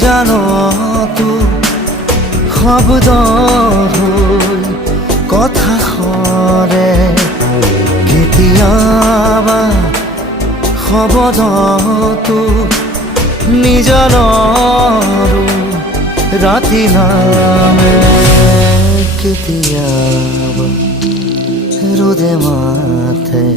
নিজানতো শব্দ হৈ কথা সৰে কেতিয়াবা শব্দটো নিজানৰো ৰাতি নামে কেতিয়াবা রোদে মাথে।